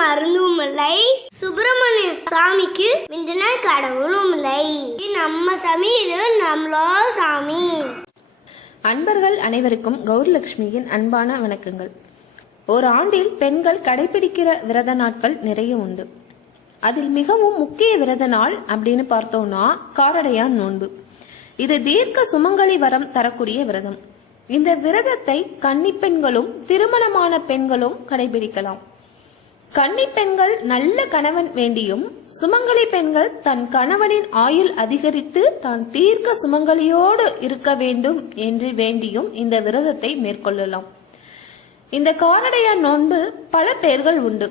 மருந்தும் இல்லை, சுப்பிரமணிய சாமிக்கு மிஞ்சின கடவுளும் இல்லை. நம்ம சாமி, இது நம்மளோ சாமி. அன்பர்கள் அனைவருக்கும் கௌரிலட்சுமியின் அன்பான வணக்கங்கள். ஒரு ஆண்டில் பெண்கள் கடைபிடிக்கிற விரத நாட்கள் நிறைய உண்டு. அதில் மிகவும் முக்கிய விரத நாள் அப்படின்னு பார்த்தோம்னா காரடையான் நோன்பு. இது தீர்க்க சுமங்கலி வரம் தரக்கூடிய விரதம். இந்த விரதத்தை கன்னி பெண்களும் திருமணமான பெண்களும் கடைபிடிக்கலாம். கன்னி பெண்கள் நல்ல கணவன் வேண்டியும், சுமங்கலி பெண்கள் தன் கணவனின் ஆயுள் அதிகரித்து தான் தீர்க்க சுமங்கலியோடு இருக்க வேண்டும் என்று வேண்டியும் இந்த விரதத்தை மேற்கொள்ளலாம். இந்த காரடையான் நோன்பு பல பெயர்கள் உண்டு.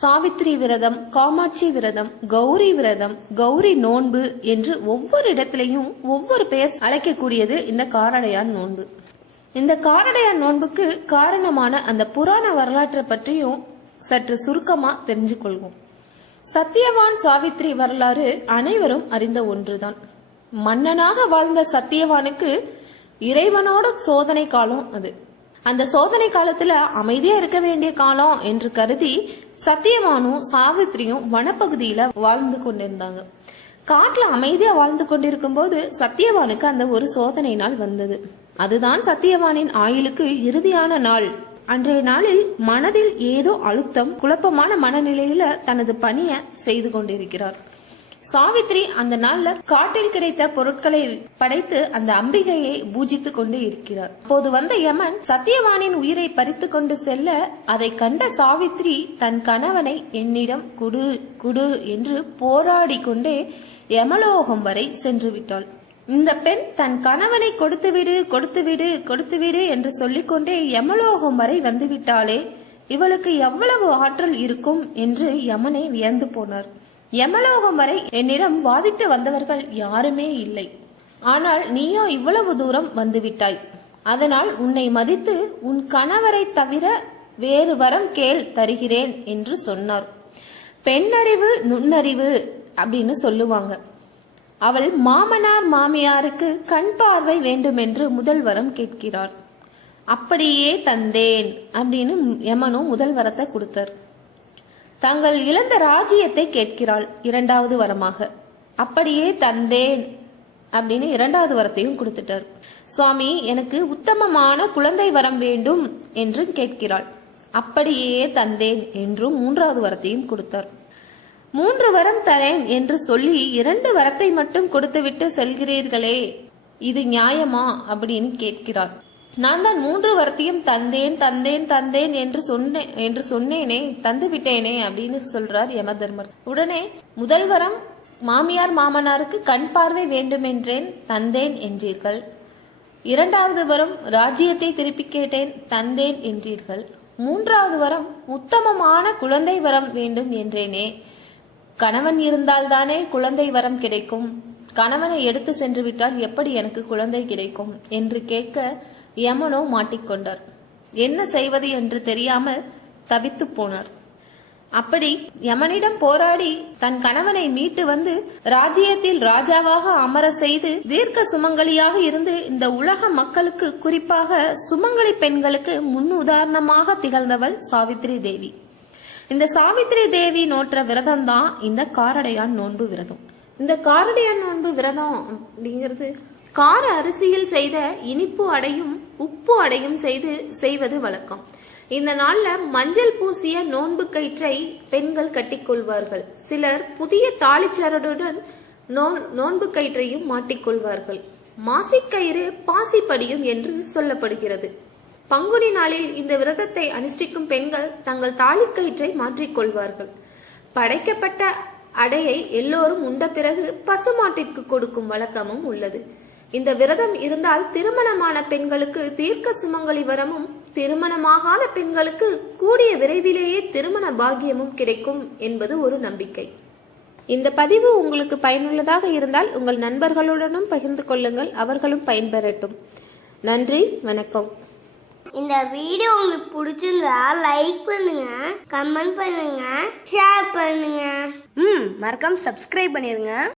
சாவித்திரி விரதம், காமாட்சி விரதம், கௌரி விரதம், கௌரி நோன்பு என்று ஒவ்வொரு இடத்திலையும் ஒவ்வொரு பெயர் அழைக்கக்கூடியது இந்த காரடையான் நோன்பு. இந்த காரடையான் நோன்புக்கு காரணமான அந்த புராண வரலாற்றை பற்றியும் சற்று சுருக்கமா தெரிஞ்சு கொள்வோம். சத்தியவான் சாவித்திரி வரலாறு அனைவரும் அறிந்த ஒன்றுதான். மன்னனாக வாழ்ந்த சத்தியவானுக்கு இறைவனோட சோதனை காலம் அது. அந்த சோதனை காலத்துல அமைதியா இருக்க வேண்டிய காலம் என்று கருதி சத்தியவானும் சாவித்திரியும் வனப்பகுதியில வாழ்ந்து கொண்டிருந்தாங்க. காட்டுல அமைதியா வாழ்ந்து கொண்டிருக்கும் போது சத்தியவானுக்கு அந்த ஒரு சோதனை நாள் வந்தது. அதுதான் சத்தியவானின் ஆயுளுக்கு இறுதியான நாள். அன்றைய நாளில் மனதில் ஏதோ அழுத்தம், குழப்பமான மனநிலையில தனது பணியை செய்து கொண்டிருக்கிறார். சாவித்திரி அந்த நாள்ல காட்டில் கிடைத்த பொருட்களை படைத்து அந்த அம்பிகையை பூஜித்து கொண்டு இருக்கிறார். அப்போது வந்த யமன் சத்தியவானின் உயிரை பறித்து கொண்டு செல்ல அதை கண்ட சாவித்திரி தன் கணவனை என்னிடம் குடு குடு என்று போராடி கொண்டே யமலோகம் வரை சென்று விட்டாள். இந்த பெண் தன் கணவனை கொடுத்துவிடு கொடுத்துவிடு கொடுத்துவிடு என்று சொல்லிக்கொண்டே யமலோகம் வரை வந்துவிட்டாளே, இவளுக்கு எவ்வளவு ஆற்றல் இருக்கும் என்று யமனை வியந்து போனார். யமலோகம் வரை என்னிடம் வாதிட்டு வந்தவர்கள் யாருமே இல்லை. ஆனால் நீயோ இவ்வளவு தூரம் வந்துவிட்டாய். அதனால் உன்னை மதித்து உன் கணவரை தவிர வேறு வரம் கேள், தருகிறேன் என்று சொன்னார். பெண்ணறிவு நுண்ணறிவு அப்படின்னு சொல்லுவாங்க. அவள் மாமனார் மாமியாருக்கு கண் பார்வை வேண்டும் என்று முதல் வரம் கேட்கிறார். அப்படியே தந்தேன் அப்படின்னு யமனும் முதல் வரத்தை கொடுத்தார். தாங்கள் இழந்த ராஜ்யத்தை கேட்கிறாள் இரண்டாவது வரமாக. அப்படியே தந்தேன் அப்படின்னு இரண்டாவது வரத்தையும் கொடுத்துட்டார். சுவாமி, எனக்கு உத்தமமான குழந்தை வரம் வேண்டும் என்று கேட்கிறாள். அப்படியே தந்தேன் என்றும் மூன்றாவது வரத்தையும் கொடுத்தார். 3 வரம் தரேன் என்று சொல்லி 2 வரத்தை மட்டும் கொடுத்துவிட்டு செல்கிறீர்களே, இது நியாயமா அப்படின்னு கேட்கிறார். நான் தான் 3 வரத்தையும் தந்தேன் தந்தேன் தந்தேன் என்று சொன்னேனே, தந்து விட்டேனே அப்படின்னு சொல்றார் யமதர்மர். உடனே முதல் வரம் மாமியார் மாமனாருக்கு கண் பார்வை வேண்டும் என்றேன், தந்தேன் என்றீர்கள். இரண்டாவது வரம் ராஜ்யத்தை திருப்பி கேட்டேன், தந்தேன் என்றீர்கள். மூன்றாவது வரம் உத்தமமான குழந்தை வரம் வேண்டும் என்றேனே, கணவன் இருந்தால்தானே குழந்தை வரம் கிடைக்கும், கணவனை எடுத்து சென்று விட்டால் எப்படி எனக்கு குழந்தை கிடைக்கும் என்று கேட்க யமனோ மாட்டிக்கொண்டார். என்ன செய்வது என்று தெரியாமல் தவித்து போனார். அப்படி யமனிடம் போராடி தன் கணவனை மீட்டு வந்து ராஜ்யத்தில் ராஜாவாக அமர செய்து தீர்க்க சுமங்கலியாக இருந்து இந்த உலக மக்களுக்கு, குறிப்பாக சுமங்கலி பெண்களுக்கு முன் உதாரணமாக திகழ்ந்தவள் சாவித்திரி தேவி. இந்த சாவித்திரி தேவி நோற்ற விரதம் தான் இந்த காரடையான் நோன்பு விரதம். இந்த காரடையான் நோன்பு விரதம் அப்படிங்கிறது கார அரிசியில் செய்த இனிப்பு அடையும் உப்பு அடையும் செய்வது வழக்கம். இந்த நாள்ல மஞ்சள் பூசிய நோன்பு கயிற்றை பெண்கள் கட்டிக்கொள்வார்கள். சிலர் புதிய தாளிச்சரடுடன் நோன்பு கயிற்றையும் மாட்டிக்கொள்வார்கள். மாசிக்கயிறு பாசிப்படியும் என்று சொல்லப்படுகிறது. பங்குனி நாளில் இந்த விரதத்தை அனுஷ்டிக்கும் பெண்கள் தங்கள் தாலிக்கயிற்றை மாற்றிக்கொள்வார்கள். படைக்கப்பட்ட அடையை எல்லோரும் உண்ட பிறகு பசுமாட்டிற்கு கொடுக்கும் வழக்கமும் உள்ளது. இந்த விரதம் இருந்தால் திருமணமான பெண்களுக்கு தீர்க்க சுமங்கலி வரமும், திருமணமாகாத பெண்களுக்கு கூடிய விரைவிலேயே திருமண பாக்கியமும் கிடைக்கும் என்பது ஒரு நம்பிக்கை. இந்த பதிவு உங்களுக்கு பயனுள்ளதாக இருந்தால் உங்கள் நண்பர்களுடனும் பகிர்ந்து கொள்ளுங்கள், அவர்களும் பயன்பெறட்டும். நன்றி, வணக்கம். இந்த வீடியோ உங்களுக்கு பிடிச்சிருந்தா லைக் பண்ணுங்க, கமெண்ட் பண்ணுங்க, ஷேர் பண்ணுங்க. மறக்காம சப்ஸ்கிரைப் பண்ணிருங்க.